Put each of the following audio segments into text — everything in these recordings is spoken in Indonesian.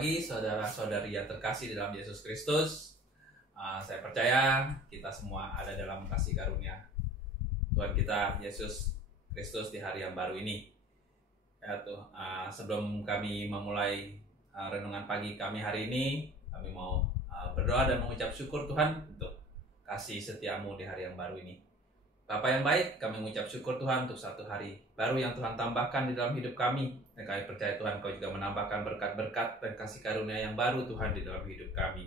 pagi saudara-saudari yang terkasih dalam Yesus Kristus. Saya percaya kita semua ada dalam kasih karunia Tuhan kita Yesus Kristus di hari yang baru ini. Sebelum kami memulai renungan pagi kami hari ini, kami mau berdoa dan mengucap syukur Tuhan untuk kasih setiamu di hari yang baru ini. Bapa yang baik, kami mengucap syukur Tuhan untuk satu hari baru yang Tuhan tambahkan di dalam hidup kami. Dan kami percaya Tuhan Kau juga menambahkan berkat-berkat dan kasih karunia yang baru Tuhan di dalam hidup kami.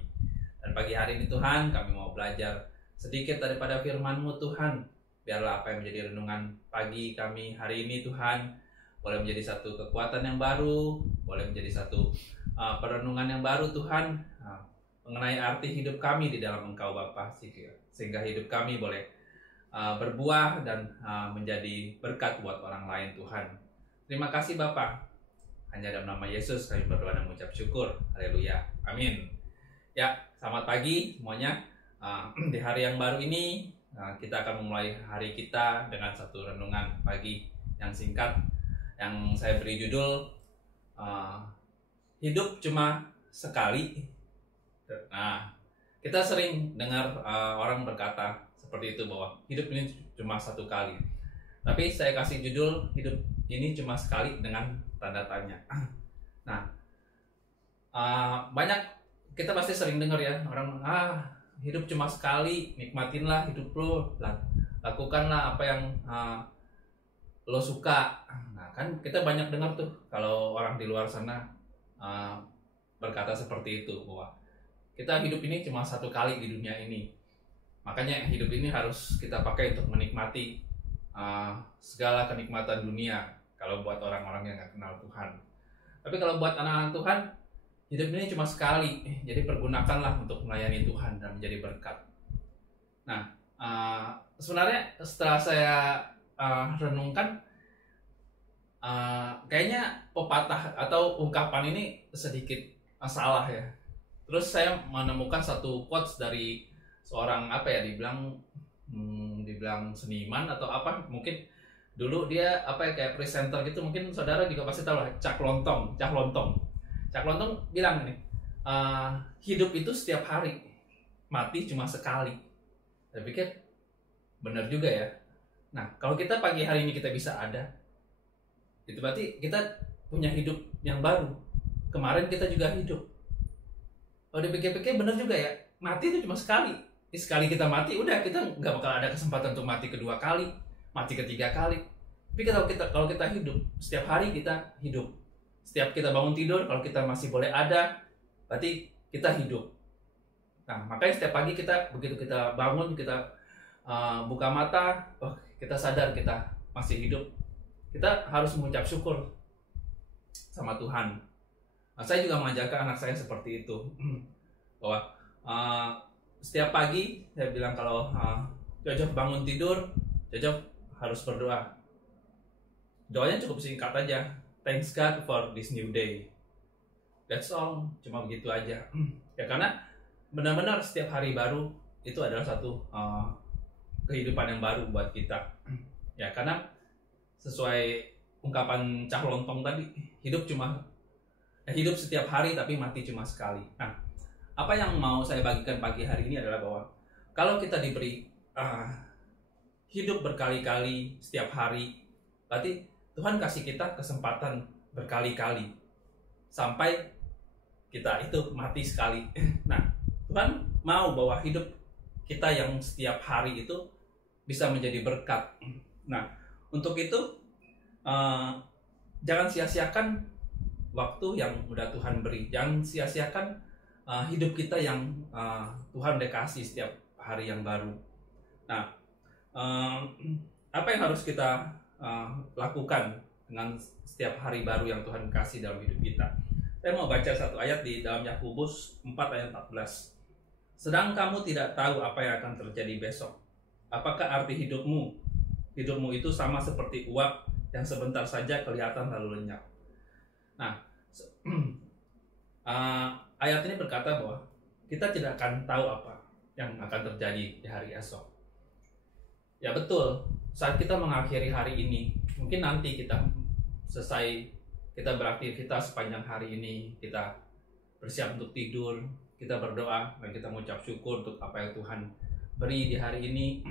Dan pagi hari ini Tuhan, kami mau belajar sedikit daripada firman-Mu Tuhan. Biarlah apa yang menjadi renungan pagi kami hari ini Tuhan, boleh menjadi satu kekuatan yang baru, boleh menjadi satu perenungan yang baru Tuhan, mengenai arti hidup kami di dalam Engkau Bapa, sehingga hidup kami boleh berbuah dan menjadi berkat buat orang lain Tuhan. Terima kasih Bapa. Hanya dalam nama Yesus kami berdoa dan mengucap syukur. Haleluya. Amin. Ya, selamat pagi semuanya. Di hari yang baru ini kita akan memulai hari kita dengan satu renungan pagi yang singkat yang saya beri judul hidup cuma sekali. Nah, kita sering dengar orang berkata seperti itu bahwa hidup ini cuma satu kali. Tapi saya kasih judul hidup ini cuma sekali dengan tanda tanya. Nah, banyak kita pasti sering dengar ya orang hidup cuma sekali, nikmatinlah hidup lo, lakukanlah apa yang lo suka. Nah, kan kita banyak dengar tuh kalau orang di luar sana berkata seperti itu bahwa kita hidup ini cuma satu kali di dunia ini. Makanya hidup ini harus kita pakai untuk menikmati segala kenikmatan dunia kalau buat orang-orang yang gak kenal Tuhan. Tapi kalau buat anak-anak Tuhan, hidup ini cuma sekali. Jadi pergunakanlah untuk melayani Tuhan dan menjadi berkat. Nah, sebenarnya setelah saya renungkan, kayaknya pepatah atau ungkapan ini sedikit salah ya. Terus saya menemukan satu quotes dari seorang dibilang seniman atau apa, mungkin dulu dia kayak presenter gitu, mungkin saudara juga pasti tahu lah, Cak Lontong bilang nih, hidup itu setiap hari, mati cuma sekali. Saya pikir benar juga ya. Nah, kalau kita pagi hari ini kita bisa ada, itu berarti kita punya hidup yang baru. Kemarin kita juga hidup. Kalau dipikir-pikir benar juga ya, mati itu cuma sekali. Sekali kita mati, udah kita nggak bakal ada kesempatan untuk mati kedua kali, mati ketiga kali. Tapi kalau kita hidup, setiap hari kita hidup. Setiap kita bangun tidur, kalau kita masih boleh ada, berarti kita hidup. Nah, makanya setiap pagi begitu kita bangun, kita buka mata, kita sadar kita masih hidup. Kita harus mengucap syukur sama Tuhan. Nah, saya juga mengajarkan anak saya seperti itu, bahwa setiap pagi saya bilang kalau Jojo bangun tidur, Jojo harus berdoa. Doanya cukup singkat aja. Thanks God for this new day. That's all. Cuma begitu aja. Ya karena benar-benar setiap hari baru itu adalah satu kehidupan yang baru buat kita. Ya karena sesuai ungkapan Cak Lontong tadi, hidup setiap hari tapi mati cuma sekali. Nah, apa yang mau saya bagikan pagi hari ini adalah bahwa kalau kita diberi hidup berkali-kali setiap hari, berarti Tuhan kasih kita kesempatan berkali-kali sampai kita itu mati sekali. Nah, Tuhan mau bahwa hidup kita yang setiap hari itu bisa menjadi berkat. Nah, untuk itu jangan sia-siakan waktu yang udah Tuhan beri. Jangan sia-siakan hidup kita yang Tuhan udah kasih setiap hari yang baru. Nah, apa yang harus kita lakukan dengan setiap hari baru yang Tuhan kasih dalam hidup kita? Saya mau baca satu ayat di dalam Yakobus 4 ayat 14. Sedang kamu tidak tahu apa yang akan terjadi besok. Apakah arti hidupmu? Hidupmu itu sama seperti uap yang sebentar saja kelihatan lalu lenyap. Nah, ayat ini berkata bahwa kita tidak akan tahu apa yang akan terjadi di hari esok. Ya betul, saat kita mengakhiri hari ini, mungkin nanti kita selesai, kita beraktivitas sepanjang hari ini, kita bersiap untuk tidur, kita berdoa dan kita mengucap syukur untuk apa yang Tuhan beri di hari ini.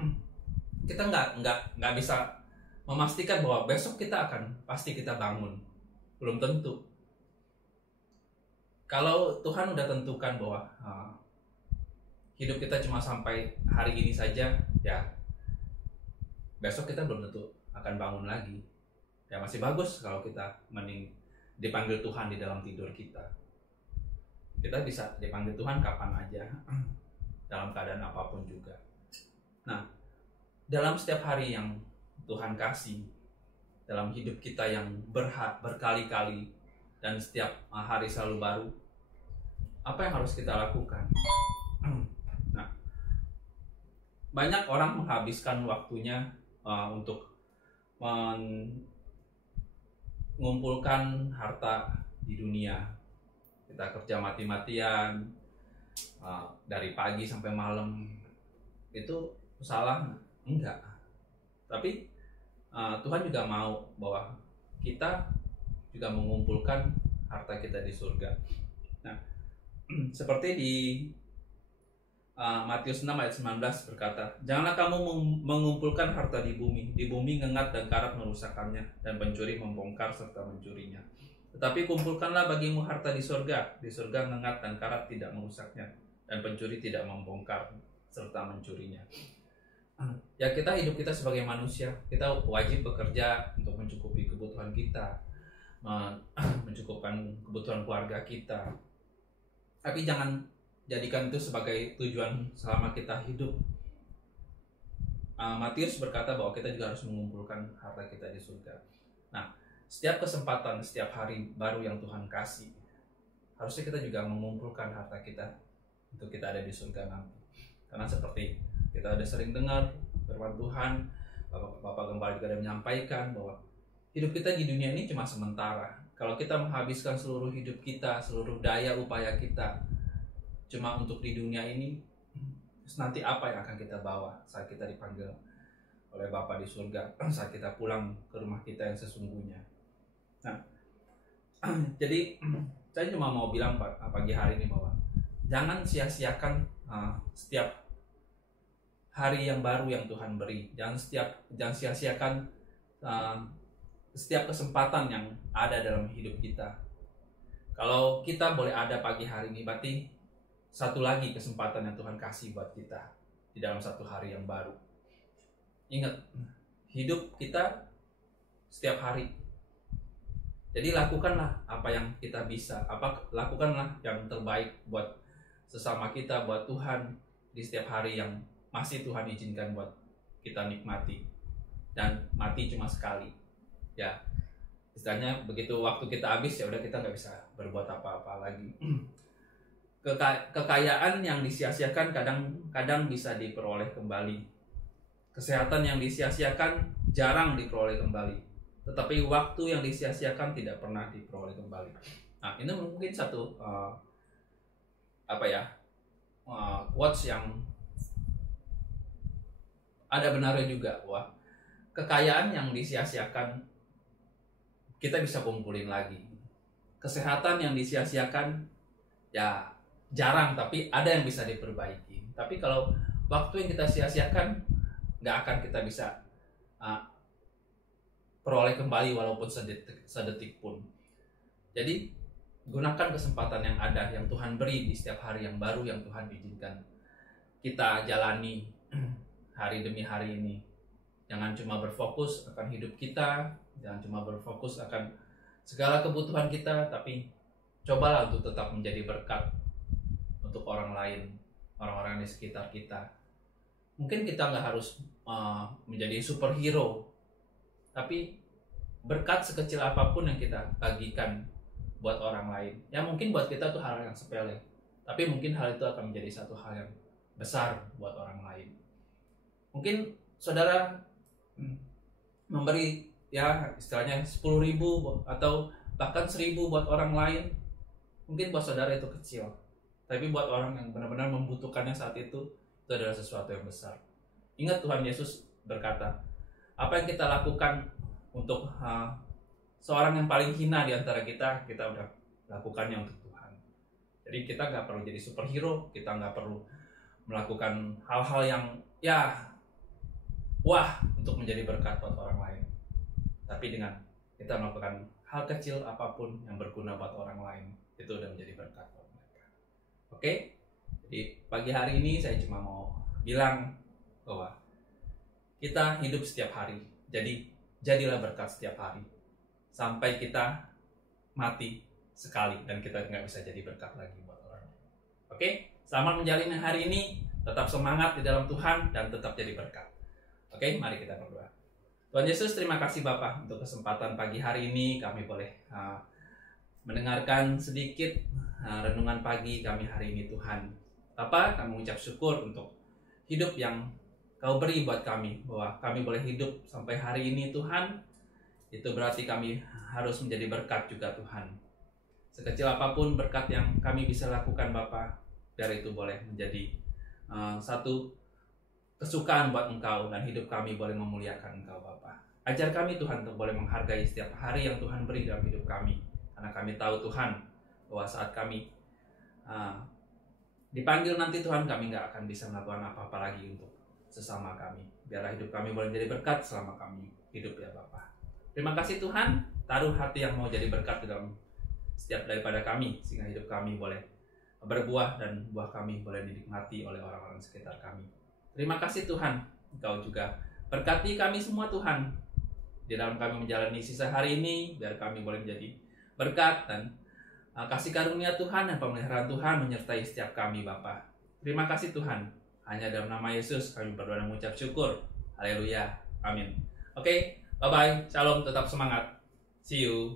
Kita nggak bisa memastikan bahwa besok kita pasti kita bangun, belum tentu. Kalau Tuhan udah tentukan bahwa hidup kita cuma sampai hari ini saja, ya besok kita belum tentu akan bangun lagi. Ya masih bagus kalau kita mending dipanggil Tuhan di dalam tidur kita. Kita bisa dipanggil Tuhan kapan aja, dalam keadaan apapun juga. Nah, dalam setiap hari yang Tuhan kasih, dalam hidup kita yang berkali-kali dan setiap hari selalu baru, apa yang harus kita lakukan? Nah, banyak orang menghabiskan waktunya untuk mengumpulkan harta di dunia. Kita kerja mati-matian dari pagi sampai malam. Itu salah? Enggak. Tapi Tuhan juga mau bahwa kita juga mengumpulkan harta kita di surga. Nah, seperti di Matius 6 ayat 19 berkata, "Janganlah kamu mengumpulkan harta di bumi. Di bumi ngengat dan karat merusakkannya, dan pencuri membongkar serta mencurinya. Tetapi kumpulkanlah bagimu harta di surga. Di surga ngengat dan karat tidak merusaknya, dan pencuri tidak membongkar serta mencurinya." Ya, hidup kita sebagai manusia, kita wajib bekerja untuk mencukupi kebutuhan kita, mencukupkan kebutuhan keluarga kita. Tapi jangan jadikan itu sebagai tujuan selama kita hidup. Matius berkata bahwa kita juga harus mengumpulkan harta kita di surga. Nah, setiap kesempatan, setiap hari baru yang Tuhan kasih, harusnya kita juga mengumpulkan harta kita untuk kita ada di surga nanti. Karena seperti kita ada sering dengar firman Tuhan, Bapak Gembala juga ada menyampaikan bahwa hidup kita di dunia ini cuma sementara. Kalau kita menghabiskan seluruh hidup kita, seluruh daya upaya kita cuma untuk di dunia ini, nanti apa yang akan kita bawa saat kita dipanggil oleh Bapa di surga, saat kita pulang ke rumah kita yang sesungguhnya. Nah, jadi saya cuma mau bilang pagi hari ini bahwa jangan sia-siakan setiap hari yang baru yang Tuhan beri. Jangan sia-siakan setiap kesempatan yang ada dalam hidup kita. Kalau kita boleh ada pagi hari ini, berarti satu lagi kesempatan yang Tuhan kasih buat kita di dalam satu hari yang baru. Ingat, hidup kita setiap hari. Jadi lakukanlah apa yang kita bisa. Lakukanlah yang terbaik buat sesama kita, buat Tuhan di setiap hari yang masih Tuhan izinkan buat kita nikmati. Dan mati cuma sekali. Ya, istilahnya begitu waktu kita habis, ya udah kita nggak bisa berbuat apa-apa lagi. Kekayaan yang disia-siakan kadang bisa diperoleh kembali. Kesehatan yang disia-siakan jarang diperoleh kembali. Tetapi waktu yang disia-siakan tidak pernah diperoleh kembali. Nah, ini mungkin satu quotes yang ada benarnya juga, bahwa kekayaan yang disia-siakan kita bisa kumpulin lagi. Kesehatan yang disia-siakan ya jarang, tapi ada yang bisa diperbaiki. Tapi kalau waktu yang kita sia-siakan, nggak akan kita bisa peroleh kembali walaupun sedetik pun. Jadi gunakan kesempatan yang ada, yang Tuhan beri di setiap hari yang baru yang Tuhan izinkan kita jalani hari demi hari ini. Jangan cuma berfokus akan hidup kita, jangan cuma berfokus akan segala kebutuhan kita, tapi cobalah untuk tetap menjadi berkat untuk orang lain, orang-orang di sekitar kita. Mungkin kita nggak harus menjadi superhero, tapi berkat sekecil apapun yang kita bagikan buat orang lain. Ya mungkin buat kita itu hal yang sepele, tapi mungkin hal itu akan menjadi satu hal yang besar buat orang lain. Mungkin saudara memberi ya istilahnya 10.000 atau bahkan 1.000 buat orang lain. Mungkin buat saudara itu kecil, tapi buat orang yang benar-benar membutuhkannya saat itu adalah sesuatu yang besar. Ingat, Tuhan Yesus berkata, apa yang kita lakukan untuk seorang yang paling hina di antara kita udah lakukannya untuk Tuhan. Jadi kita nggak perlu jadi superhero, kita nggak perlu melakukan hal-hal yang ya wah untuk menjadi berkat buat orang lain. Tapi dengan kita melakukan hal kecil apapun yang berguna buat orang lain, itu udah menjadi berkat buat mereka. Oke? Jadi pagi hari ini saya cuma mau bilang bahwa kita hidup setiap hari. Jadi jadilah berkat setiap hari. Sampai kita mati sekali dan kita nggak bisa jadi berkat lagi buat orang. Oke? Selamat menjalani hari ini. Tetap semangat di dalam Tuhan dan tetap jadi berkat. Oke, mari kita berdoa. Tuhan Yesus, terima kasih Bapak untuk kesempatan pagi hari ini kami boleh mendengarkan sedikit renungan pagi kami hari ini Tuhan. Bapak, kami mengucap syukur untuk hidup yang Kau beri buat kami, bahwa kami boleh hidup sampai hari ini Tuhan. Itu berarti kami harus menjadi berkat juga Tuhan. Sekecil apapun berkat yang kami bisa lakukan Bapak, biar itu boleh menjadi satu kesukaan buat Engkau dan hidup kami boleh memuliakan Engkau Bapa. Ajar kami Tuhan untuk boleh menghargai setiap hari yang Tuhan beri dalam hidup kami. Karena kami tahu Tuhan bahwa saat kami dipanggil nanti Tuhan, kami nggak akan bisa melakukan apa-apa lagi untuk sesama kami. Biarlah hidup kami boleh menjadi berkat selama kami hidup ya Bapa. Terima kasih Tuhan, taruh hati yang mau jadi berkat di dalam setiap daripada kami, sehingga hidup kami boleh berbuah dan buah kami boleh dinikmati oleh orang-orang sekitar kami. Terima kasih Tuhan, Engkau juga berkati kami semua Tuhan di dalam kami menjalani sisa hari ini, biar kami boleh menjadi berkat dan kasih karunia Tuhan dan pemeliharaan Tuhan menyertai setiap kami Bapa. Terima kasih Tuhan, hanya dalam nama Yesus kami berdoa dan mengucap syukur. Haleluya, amin. Oke, bye-bye, shalom, tetap semangat, see you.